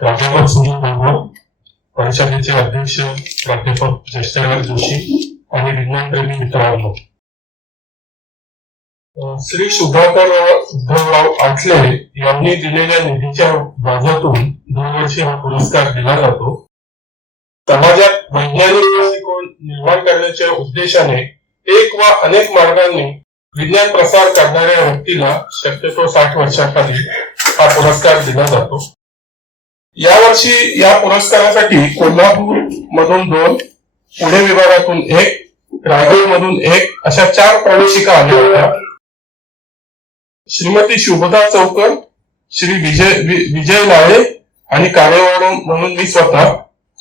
आजचे प्रमुख सुनील बाबू परिषदेचे अध्यक्ष प्राध्यापक ज्येष्ठराज जोशी आणि विज्ञानप्रेमी मित्रांनो श्री सुधाकर उद्धवराव आठले यांनी दिलेल्या निधीच्या बाजातून दरवर्षी हा पुरस्कार दिला जातो समाजात वैज्ञानिक दृष्टिकोन निर्माण करण्याच्या उद्देशाने एक वा अनेक मार्गांनी विज्ञान प्रसार करणाऱ्या व्यक्तीला शक्यतो साठ वर्षाखाली हा पुरस्कार दिला जातो यावर्षी या पुरस्कारासाठी कोल्हापूर मधून दोन पुणे विभागातून एक रायगड मधून एक अशा चार प्रवेशिका आल्या होत्या. श्रीमती शुभदा चौकर श्री विजय विजय लाळे आणि कार्यवाह म्हणून मी स्वतः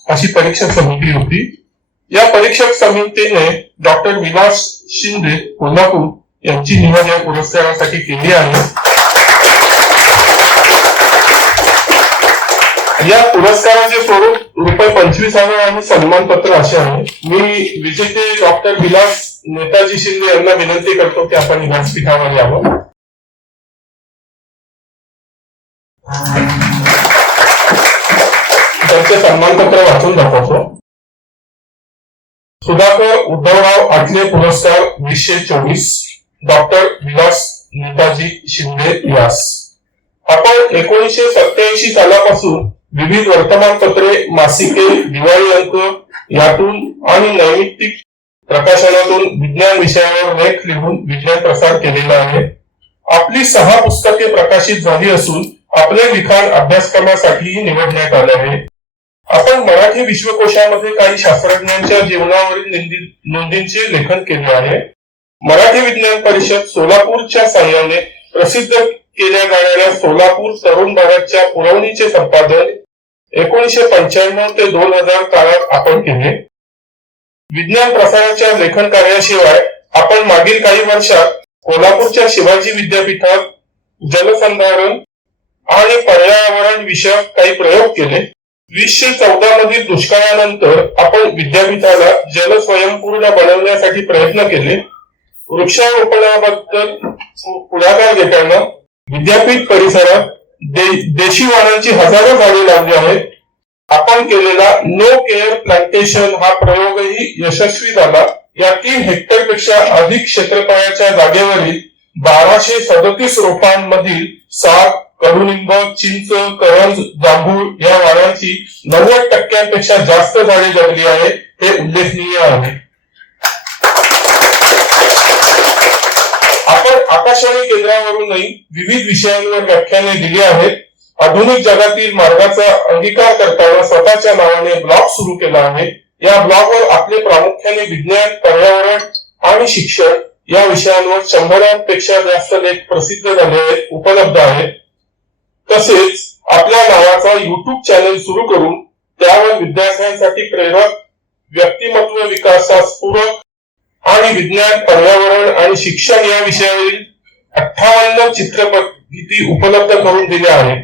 अशी परीक्षक समिती होती. या परीक्षक समितीने डॉक्टर विलास शिंदे कोल्हापूर यांची निवड या पुरस्कारासाठी केली आहे. या पुरस्काराचे स्वरूप रुपये पंचवीस हजार आणि सन्मानपत्र असे आहे. मी विजेते डॉक्टर विलास नेताजी शिंदे यांना विनंती करतो की आपण व्यासपीठावर यावं. त्यांचे सन्मानपत्र वाचून दाखवतो. सुधाकर उद्धवराव आठले पुरस्कार वीसशे चोवीस. डॉक्टर विलास नेताजी शिंदे व्यास आपण एकोणीसशे सत्याऐंशी सालापासून विविध वर्तमानपत्रे मासिके दिवाळी अंक यातून आणि नैमित्तिक प्रकाशनातून विज्ञान विषयावर लेख लिहून विज्ञान प्रसार केलेला आहे. आपली सहा पुस्तके प्रकाशित झाली असून आपले लिखाण अभ्यासक्रमासाठीही निवडण्यात आले आहे. आपण मराठी विश्वकोशामध्ये काही शास्त्रज्ञांच्या जीवनावरील नोंदींचे लेखन केले आहे. मराठी विज्ञान परिषद सोलापूरच्या सहाय्याने प्रसिद्ध केल्या जाणाऱ्या सोलापूर तरुण भारतच्या पुरवणीचे संपादन एकोणीसशे पंच्याण्णव ते दोन हजार काळात आपण केले. विज्ञान प्रसाराच्या लेखन कार्याशिवाय आपण मागील काही वर्षात कोल्हापूरच्या शिवाजी विद्यापीठात जलसंधारण आणि पर्यावरण विषयक काही प्रयोग केले. वीसशे चौदा मधील दुष्काळानंतर आपण विद्यापीठाला जल स्वयंपूर्ण बनवण्यासाठी प्रयत्न केले. वृक्षारोपणाबद्दल पुढाकार घेताना विद्यापीठ परिसरात दे- देशी वाणांची हजारो झाडे लावली आहेत. आपण केलेला नो केअर प्लांटेशन हा प्रयोगही यशस्वी झाला. या तीन हेक्टरपेक्षा अधिक क्षेत्रफळाच्या जागेवरील बाराशे सदतीस रोपांमधील साग कडुलिंब चिंच करंज जांभूळ या वाणांची नव्वद टक्क्यांपेक्षा जास्त झाडे जगली आहेत हे उल्लेखनीय आहे. आपण आकाशवाणी केंद्रावरूनही विविध विषयांवर व्याख्याने दिली आहेत. आधुनिक जगातील मार्गाचा अंगीकार करताना स्वतःच्या नावाने ब्लॉग सुरू केला आहे. या ब्लॉगवर आपले प्रामुख्याने विज्ञान पर्यावरण आणि शिक्षण या विषयांवर शंभरांपेक्षा जास्त लेख प्रसिद्ध झाले आहेत उपलब्ध आहेत. तसेच आपल्या नावाचा युट्यूब चॅनल सुरू करून त्यावर विद्यार्थ्यांसाठी प्रेरक व्यक्तिमत्व विकासास पूरक आणि विज्ञान पर्यावरण आणि शिक्षण या विषयावरील अठ्ठावन्न चित्रपट उपलब्ध करून दिल्या आहेत.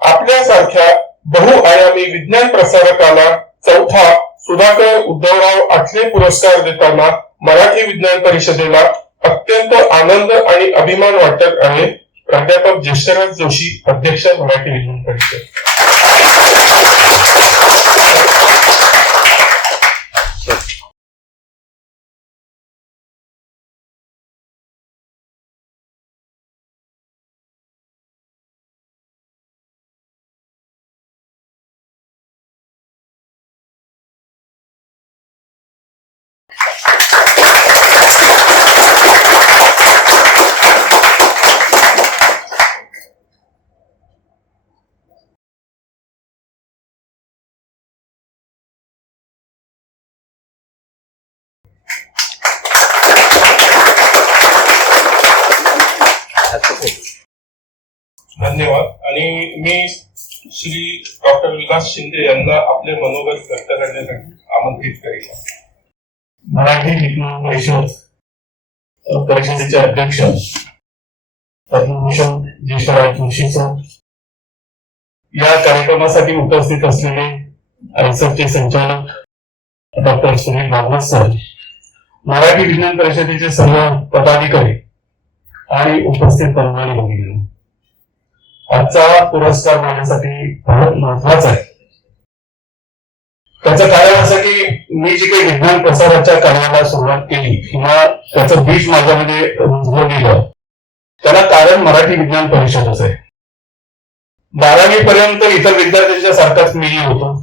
आपल्यासारख्या बहुआयामी विज्ञान प्रसारकाला चौथा सुधाकर उद्धवराव आठले पुरस्कार देताना मराठी विज्ञान परिषदेला अत्यंत आनंद आणि अभिमान वाटत आहे. प्राध्यापक ज्येष्ठराज जोशी अध्यक्ष मराठी विज्ञान परिषद. धन्यवाद. आणि मी श्री डॉक्टर विकास शिंदे यांना आपले मनोगत व्यक्त करण्यासाठी आमंत्रित करेल मराठी विज्ञान परिषद परिषदेचे अध्यक्ष पद्मभूषण ज्येष्ठराज जोशी सर. या कार्यक्रमासाठी उपस्थित असलेले आयसरचे संचालक डॉक्टर सुनील भागवत सर मराठी विज्ञान परिषदेचे सर्व पदाधिकारी आणि उपस्थित करणारे भगिनी. आजचा पुरस्कार माझ्यासाठी फार महत्त्वाचा आहे. त्याचं कारण असं की मी जी काही विज्ञान प्रसाराच्या कार्याला सुरुवात केली किंवा त्याचं बीज माझ्यामध्ये रुजलं गेलं त्याला कारण मराठी विज्ञान परिषदच आहे. बारावी पर्यंत इतर विद्यार्थ्यांच्या सारखाच मी होतो.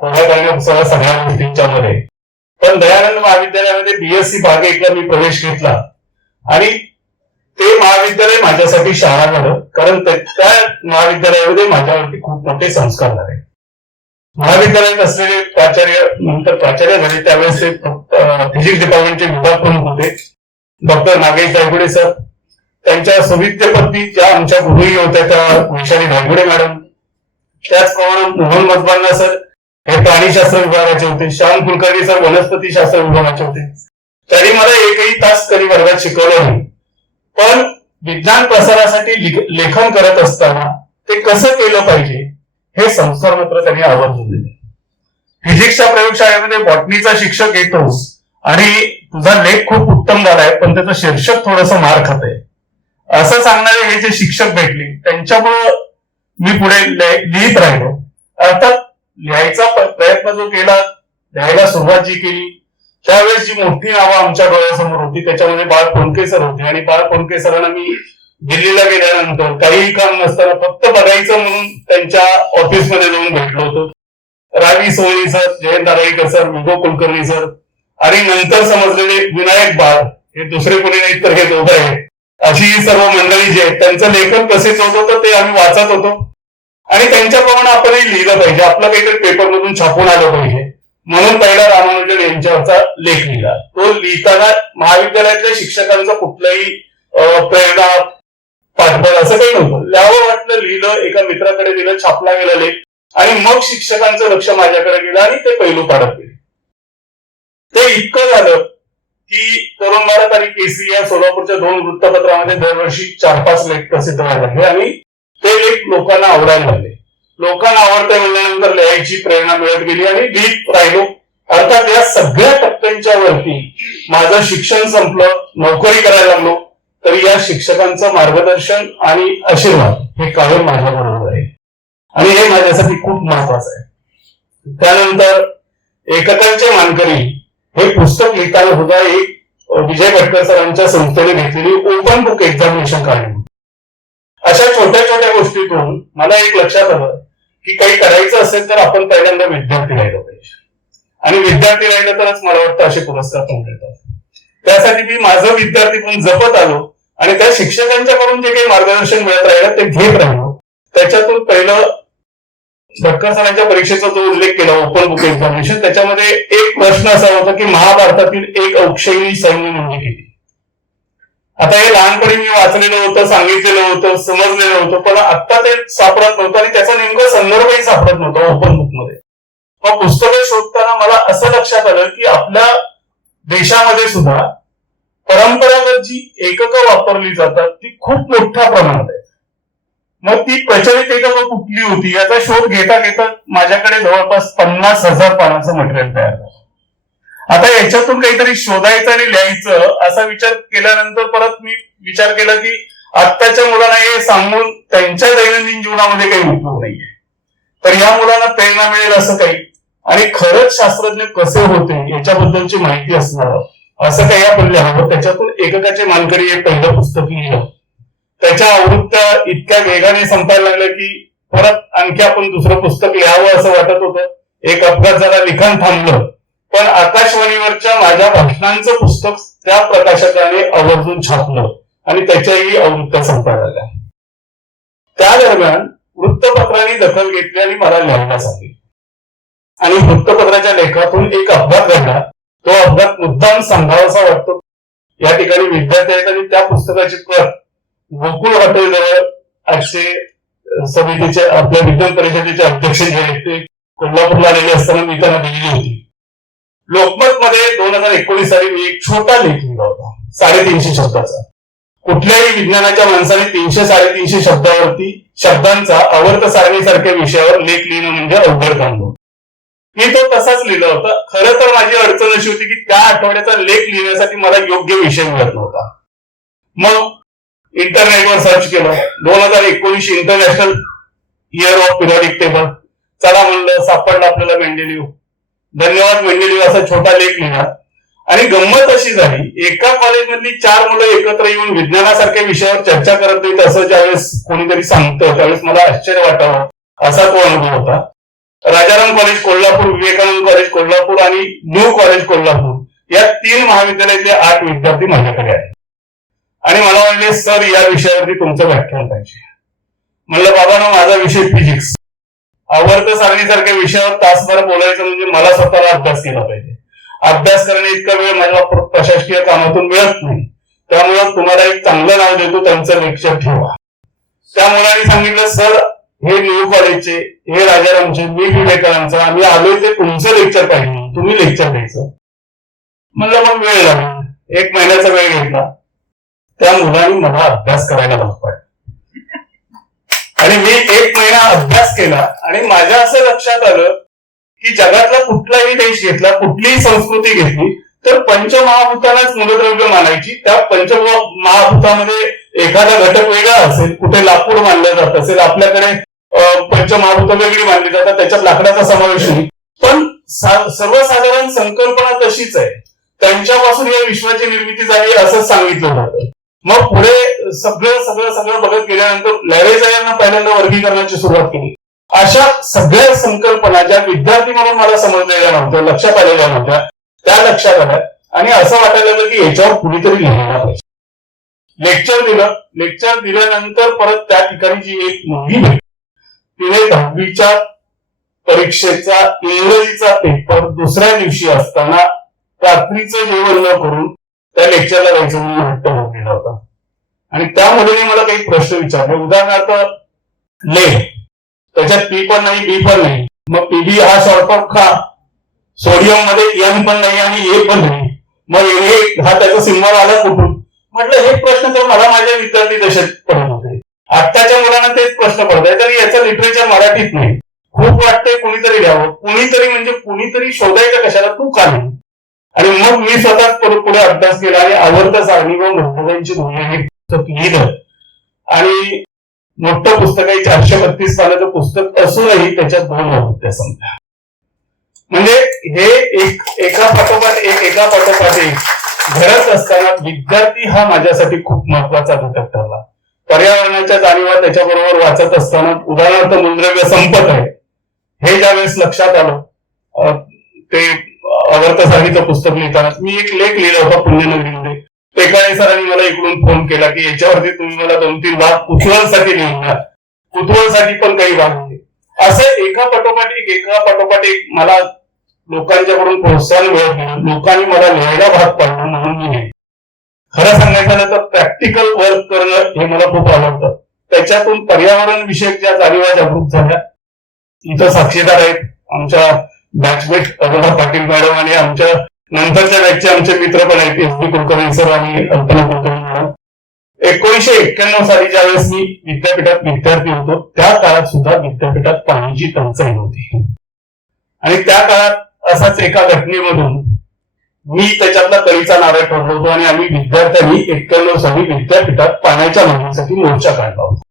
थोड्या सगळ्या गोष्टींच्या मध्ये. पण दयानंद महाविद्यालयामध्ये बीएससी भाग एकला मी प्रवेश घेतला. आणि ते महाविद्यालय माझ्यासाठी शाळा झालं. कारण त्या महाविद्यालयामध्ये माझ्यावरती खूप मोठे संस्कार झाले. महाविद्यालयात असलेले प्राचार्य नंतर प्राचार्य झाले. त्यावेळेस ते फिजिक्स डिपार्टमेंटचे विभाग प्रमुख होते. Doctor Nagesh Daigude sir. त्यांच्या सुविद्यपत्नी ज्या आमच्या गुरुही होत्या त्या वैशाली दायगुडे मॅडम. त्याचप्रमाणे मोहन मधबांना सर हे प्राणीशास्त्र विभागाचे होते. श्याम कुलकर्णी सर वनस्पती शास्त्र विभागाचे होते. त्यांनी मला एकही तास कधी वर्गात शिकवलं नाही. पण विज्ञान प्रसारासाठी लिख- लेखन करत असताना ते कसं केलं पाहिजे हे संस्कार मात्र त्यांनी आवर्जून दिले. फिजिक्सच्या प्रयोगशाळेमध्ये बॉटनीचा शिक्षक येतोस आणि तुझा लेख खूप उत्तम झालाय पण त्याचं शीर्षक थोडस मार खात आहे. असं सांगणारे हे जे शिक्षक भेटले त्यांच्यामुळं मी पुढे लिहित राहिलो. अर्थात लिहायचा प्रयत्न जो केला लिहायला सुरुवात जी केली त्यावेळेस जी मोठी नावं आमच्या डोळ्यासमोर होती त्याच्यामध्ये बाळ कोणके सर होते. आणि बाळ कोणके सरांना मी दिल्लीला गेल्यानंतर काहीही काम नसताना फक्त बघायचं म्हणून त्यांच्या ऑफिसमध्ये जाऊन भेटलो होतो. रावी सोळी सर जयंत दाराईकर सर विगो कुलकर्णी सर आणि नंतर समजलेले विनायक बाळ हे दुसरे कोणी नाही तर हे दोघं आहे अशी ही सर्व मंडळी जी आहेत त्यांचं लेखन कसेच होत होतं ते आम्ही वाचत होतो. आणि त्यांच्याप्रमाणे आपणही लिहिलं पाहिजे. आपलं काहीतरी पेपर मधून छापून आलं पाहिजे. म्हणून पहिला रामानुजन यांच्यावरचा लेख लिहिला तो लिहिताना महाविद्यालयातल्या शिक्षकांचा कुठलाही प्रेरणा पाठबळ असं काही नव्हतं. लिहावं वाटलं लिहिलं एका मित्राकडे दिलं छापला गेला लेख. आणि मग शिक्षकांचं लक्ष माझ्याकडे गेलं आणि ते पैलू पाडत गेले. ते इतकं झालं की तरुण भारत आणि केसी या सोलापूरच्या दोन वृत्तपत्रामध्ये दरवर्षी चार पाच लेख प्रसिद्ध व्हायला लागले आणि ते लेख लोकांना आवडायला लागले. लोकांना आवडतं म्हणल्यानंतर लिहायची प्रेरणा मिळत गेली आणि लिहित राहिलो. अर्थात या सगळ्या टप्प्यांच्या वरती माझं शिक्षण संपलं नोकरी करायला लागलो तरी या शिक्षकांचं मार्गदर्शन आणि आशीर्वाद हे कायम माझ्या बरोबर आहे. आणि हे माझ्यासाठी खूप महत्वाचं आहे. त्यानंतर एकतांचे मानकरी हे पुस्तक लिहिताना सुद्धा एक विजय भटकर सरांच्या संस्थेने घेतलेली ओपन बुक एक्झामिनेशन काढली. अशा छोट्या छोट्या गोष्टीतून मला एक लक्षात आलं की काही करायचं असेल तर आपण पहिल्यांदा विद्यार्थी राहिलं पाहिजे. आणि विद्यार्थी राहिलं तरच मला वाटतं असे पुरस्कार पण मिळतात. त्यासाठी मी माझं विद्यार्थी पण जपत आलो आणि त्या शिक्षकांच्याकडून जे काही मार्गदर्शन मिळत राहिलं ते घेत राहिलो. त्याच्यातून पहिलं भटकर सरांच्या परीक्षेचा जो उल्लेख केला ओपन बुक एक्झामिनेशन त्याच्यामध्ये एक प्रश्न असा होता की महाभारतातील एक औक्षयी सैन्य म्हणजे किती? आता हे लहानपणी मी वाचलेलं होतं सांगितलेलं होतं समजलेलं होतं पण आता ते सापडत नव्हतं आणि त्याचा नेमका संदर्भही सापडत नव्हता ओपन बुकमध्ये. मग पुस्तकं शोधताना मला असं लक्षात आलं की आपल्या देशामध्ये सुद्धा परंपरागत जी एककं वापरली जातात ती खूप मोठ्या प्रमाणात आहे मग ती प्रचलित एककं कुठली होती? याचा शोध घेता घेता माझ्याकडे जवळपास पन्नास हजार पानाचं मटेरियल तयार झालं. आता याच्यातून काहीतरी शोधायचं आणि लिहायचं असा विचार केल्यानंतर परत मी विचार केला की आत्ताच्या मुलांना हे सांगून त्यांच्या दैनंदिन जीवनामध्ये काही उपयोग नाहीये. तर या मुलांना प्रेरणा मिळेल असं काही. आणि खरंच शास्त्रज्ञ कसे होते याच्याबद्दलची माहिती असणार. असं काही आपण लिहावं. त्याच्यातून एककाचे मानकरी हे पहिलं पुस्तक लिहिलं. त्याच्या आवृत्त्या इतक्या वेगाने संपायला लागल्या की परत आणखी आपण दुसरं पुस्तक लिहावं असं वाटत होतं. एक अपघात झाला लिखाण थांबलं. पण आकाशवाणीवरच्या माझ्या भाषणांचं पुस्तक त्या प्रकाशकाने आवर्जून छापलं आणि त्याच्याही आवृत्त्या संपत आल्या त्या दरम्यान वृत्तपत्रांनी दखल घेतली आणि मला लिहायला सांगितलं. आणि वृत्तपत्राच्या लेखातून एक अपघात घडला. तो अपघात मुद्दाम सांगावासा वाटतो. या ठिकाणी विद्यार्थी आहेत आणि त्या पुस्तकाची प्रत गोकुळ हॉटेलजवळ असे समितीचे आपल्या विज्ञान परिषदेचे अध्यक्ष जे आहेत ते कोल्हापूरला आलेले असताना मी त्यांना दिलेली होती. लोकमत मध्ये दोन हजार एकोणीस साली मी एक छोटा लेख लिहिला होता साडेतीनशे शब्दाचा. कुठल्याही विज्ञानाच्या माणसाने तीनशे साडेतीनशे शब्दावरती शब्दांचा आवर्त सारणीसारख्या विषयावर लेख लिहिणं म्हणजे अवघड काम मी तो तसाच लिहिला होता. खरं तर माझी अडचण अशी होती की त्या आठवड्याचा लेख लिहिण्यासाठी मला योग्य विषय मिळत नव्हता. मग इंटरनेटवर सर्च केलं. दोन हजार एकोणीस international year of periodic table. चला म्हणलं सापडलं आपल्याला मेंडेलिव्ह धन्यवाद मेंडेलिव्ह असा छोटा लेख लिहिला आणि गंमत अशी झाली एका कॉलेजमधली चार मुलं एकत्र येऊन विज्ञानासारख्या विषयावर चर्चा करत होती असं ज्यावेळेस कोणीतरी सांगतं त्यावेळेस मला आश्चर्य वाटावं असा तो अनुभव होता. राजाराम कॉलेज कोल्हापूर विवेकानंद कॉलेज कोल्हापूर आणि न्यू कॉलेज कोल्हापूर या तीन महाविद्यालयातले आठ विद्यार्थी माझ्याकडे आहेत. आणि मला म्हणले सर या विषयावरती तुमचं व्याख्यान पाहिजे. म्हणलं बाबा ना माझा विषय फिजिक्स आवर्त सारणीसारख्या विषयावर तासभर बोलायचं म्हणजे मला स्वतःला अभ्यास केला पाहिजे. अभ्यास करणे इतका वेळ माझ्या प्रशासकीय कामातून मिळत नाही. त्यामुळे तुम्हाला एक चांगलं नाव देतो त्यांचं लेक्चर ठेवा. त्या मुलांनी सांगितलं सर हे न्यू कॉलेजचे हे राजारामचे मी विवेकानंदचं आम्ही आलोय ते तुमचं लेक्चर पाहिजे तुम्ही लेक्चर द्यायचं. म्हणलं मग वेळ लागला. एक महिन्याचा वेळ घेतला. त्या मुलांनी मला अभ्यास करायला भाग पाडला आणि मी एक महिना अभ्यास केला आणि माझ्या असं लक्षात आलं की जगातला कुठलाही देश घेतला कुठलीही संस्कृती घेतली तर पंचमहाभूतालाच मूलद्रव्य मानायची. त्या पंच महाभूतामध्ये एखादा घटक वेगळा असेल कुठे लाकूड मानलं जात असेल आपल्याकडे पंचमहाभूत वेगळी मानली जातात त्याच्यात लाकडाचा समावेश नाही. पण सर्वसाधारण संकल्पना तशीच आहे. त्यांच्यापासून या विश्वाची निर्मिती झाली असं सांगितलं जातं. मग पुढे सगळं सगळं सगळं बघत गेल्यानंतर लॅरेजा यांना पहिल्यांदा वर्गीकरणाची सुरुवात केली. अशा सगळ्या संकल्पना ज्या विद्यार्थी म्हणून मला समजलेल्या नव्हत्या लक्षात आलेल्या नव्हत्या त्या लक्षात आल्या. आणि असं वाटायला लागलं की याच्यावर कुणीतरी लिहायला पाहिजे लेक्चर दिलं. लेक्चर दिल्यानंतर परत त्या ठिकाणी जी एक मुलगी भेटली. तिने दहावीच्या परीक्षेचा इंग्रजीचा पेपर दुसऱ्या दिवशी असताना रात्रीचं जेवण न करून त्या लेक्चरला जायचं म्हणून हट्ट होता. आणि त्या मुलीने मला काही प्रश्न विचारले. उदाहरणार्थ लेह. त्याच्यात पी पण नाही बी पण नाही. मग पीबी हा शॉर्टकट खा. सोडियममध्ये एन पण नाही आणि ए पण नाही. मग हे हा त्याचा सिम्बॉल आला कुठून? म्हटलं हे प्रश्न तर मला माझ्या विद्यार्थी दशेत पडत होते. आत्ताच्या मुलांना तेच प्रश्न पडत आहे तर याचं लिटरेचर मराठीत नाही. खूप वाटतंय कुणीतरी घ्यावं. कुणीतरी म्हणजे कुणीतरी शोधायचं कशाला? तू का नाही? आणि मग मी स्वतःच पुढे पुढे अभ्यास केला आणि आवर्त सारणी व मंडळांची दुनिया हे पुस्तक लिहिलं. आणि मोठं पुस्तक आहे चारशे बत्तीस पानाचं पुस्तक असूनही त्याच्यात दोन आवृत्त्या समजा म्हणजे हे एक एका पाठोपाठ एक एका पाठोपाठ एक घडत असताना विद्यार्थी हा माझ्यासाठी खूप महत्त्वाचा घटक ठरला. पर्यावरणाच्या जाणीवा त्याच्याबरोबर वाचत असताना उदाहरणार्थ मूलद्रव्य संपत आहे. हे ज्यावेळेस लक्षात आलं अं, ते अवर्त पुस्तक लिहिताना मी एक लेख लिहिला होता पुण्यनगरीमध्ये पेकाळे सरांनी मला इकडून फोन केला की याच्यावरती तुम्ही मला दोन तीन भाग कुतूहलसाठी लिहून द्या कुतूहलसाठी पण काही भाग लिहिले असं एका पाठोपाठ एक एका पाठोपाठ एक मला लोकांच्याकडून प्रोत्साहन मिळत नाही. लोकांनी मला लिहायला भाग पाडलं म्हणून मी नाही खरं सांगायचं झालं तर प्रॅक्टिकल वर्क करणं हे मला खूप आवडतं. त्याच्यातून पर्यावरण विषयक ज्या जाणीवा जागृत झाल्या इथं साक्षीदार आहेत आमच्या बॅचमेट अरुणा पाटील मॅडम आणि आमच्या नंतरच्या बॅचचे आमचे मित्र पण आहेत एस बी कुलकर्णी सर आणि कल्पना कुलकर्णी मॅडम एकोणीशे एक्क्याण्णव साली ज्यावेळेस मी विद्यापीठात विद्यार्थी होतो त्या काळात सुद्धा विद्यापीठात पाण्याची टंचाई होती आणि त्या काळात असाच एका घटनेमधून मी त्याच्यातला कळीचा नारळ ठरलो होतो आणि आम्ही विद्यार्थ्यांनी एक्क्याण्णव साली विद्यापीठात पाण्याच्या मागणीसाठी मोर्चा काढला होता.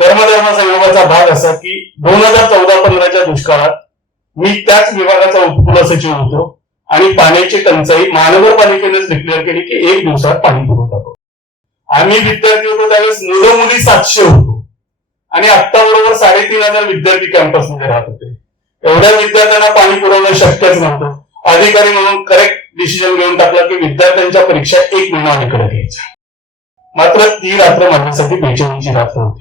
कर्मधर्माचा विभागाचा भाग असा की दोन हजार चौदा पंधराच्या दुष्काळात मी त्याच विभागाचा उपकुल सचिव होतो आणि पाण्याची टंचाई महानगरपालिकेनेच डिक्लेअर केली की एक दिवसात पाणी पुरवठा आम्ही विद्यार्थी होतो त्यावेळेस मुलं मुली सातशे होतो. आणि आत्ता बरोबर साडेतीन हजार विद्यार्थी कॅम्पसमध्ये राहत होते. एवढ्या विद्यार्थ्यांना पाणी पुरवणं शक्यच नव्हतं. अधिकारी म्हणून करेक्ट डिसिजन घेऊन टाकला की विद्यार्थ्यांच्या परीक्षा एक महिना अलीकडे घ्यायच्या. मात्र ती रात्र माझ्यासाठी बेचैनीची रात्र होती.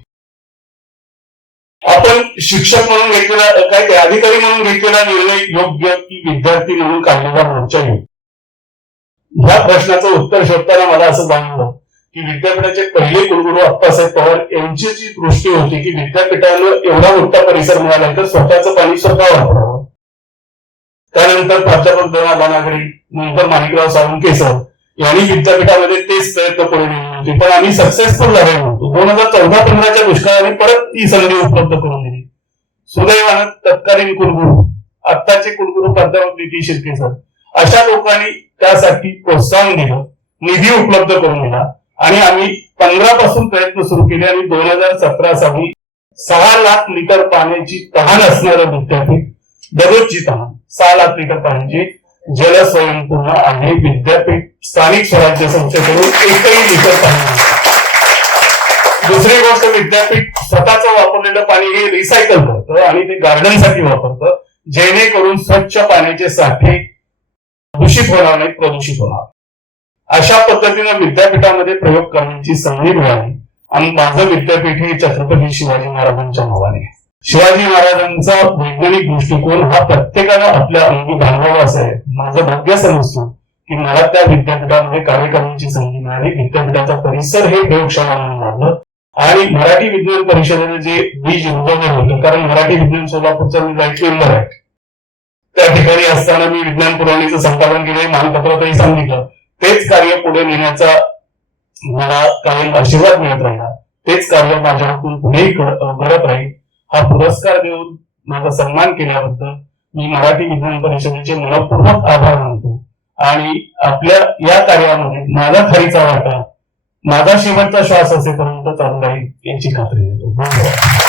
आपण शिक्षक म्हणून घेतलेला काय ते अधिकारी म्हणून घेतलेला निर्णय योग्य की विद्यार्थी म्हणून काढलेला मोर्चा योग्य ह्या प्रश्नाचं उत्तर शोधताना मला असं जाणवलं की विद्यापीठाचे पहिले कुलगुरू अप्पासाहेब पवार यांची जी दृष्टी होती की विद्यापीठानं एवढा मोठा परिसर मिळाला तर स्वतःचं पाणी स्वतः वापरावं. त्यानंतर प्राध्यापक दना बानागरी नंतर माणिकराव सावंत केसर यांनी विद्यापीठामध्ये तेच प्रयत्न करून होते. पण आम्ही सक्सेसफुल झाले म्हणून दोन हजार चौदा पंधराच्या दुष्काळाने परत ती संधी उपलब्ध करून दिली. सुदैवानं तत्कालीन कुलगुरू आत्ताचे कुलगुरू प्राध्यापक नीती शिर्के सर अशा लोकांनी त्यासाठी प्रोत्साहन दिलं निधी उपलब्ध करून दिला आणि आम्ही पंधरा पासून प्रयत्न सुरू केले आणि दोन हजार सतरा साली सहा लाख लिटर पाण्याची तहान असणारं विद्यापीठ दररोजची तहान सहा लाख लिटर पाण्याची जल स्वयंपूर्ण आहे विद्यापीठ स्थानिक स्वराज्य संस्थेकडून एकही लिटर पाणी दुसरी गोष्ट विद्यापीठ स्वतःचं वापरलेलं पाणी हे रिसायकल करतं आणि ते गार्डनसाठी वापरतं. जेणेकरून स्वच्छ पाण्याचे साठे दूषित होणार नाही प्रदूषित होणार. अशा पद्धतीनं विद्यापीठामध्ये प्रयोग करण्याची संधी मिळाली. आणि माझं विद्यापीठ हे छत्रपती शिवाजी महाराजांच्या नावाने शिवाजी महाराजांचा वैज्ञानिक दृष्टिकोन हा प्रत्येकानं आपल्या अंगी बांधावा असा आहे. माझं भाग्य समजतो की मला त्या विद्यापीठामध्ये कार्य करण्याची संधी मिळाली. विद्यापीठाचा परिसर हे प्रयोगशाळा म्हणून लागलं. आणि मराठी विज्ञान परिषदेने जे बीज रुजवलं होतं कारण मराठी विज्ञान सोलापूरचा मी लाइट मेंबर आहे. त्या ठिकाणी असताना मी विज्ञान पुरवणीचं संपादन केले मानपत्रातही सांगितलं. तेच कार्य पुढे नेण्याचा मला कायम आशीर्वाद मिळत राहिला. तेच कार्य माझ्या हातून पुढेही करत घडत राहील. हा पुरस्कार देऊन माझा सन्मान केल्याबद्दल मी मराठी विज्ञान परिषदेचे मनपूर्वक आभार मानतो. आणि आपल्या या कार्यामध्ये माझा खरीचा वाटा माझा शेवटचा श्वास असेपर्यंत चालू राहील याची खात्री देतो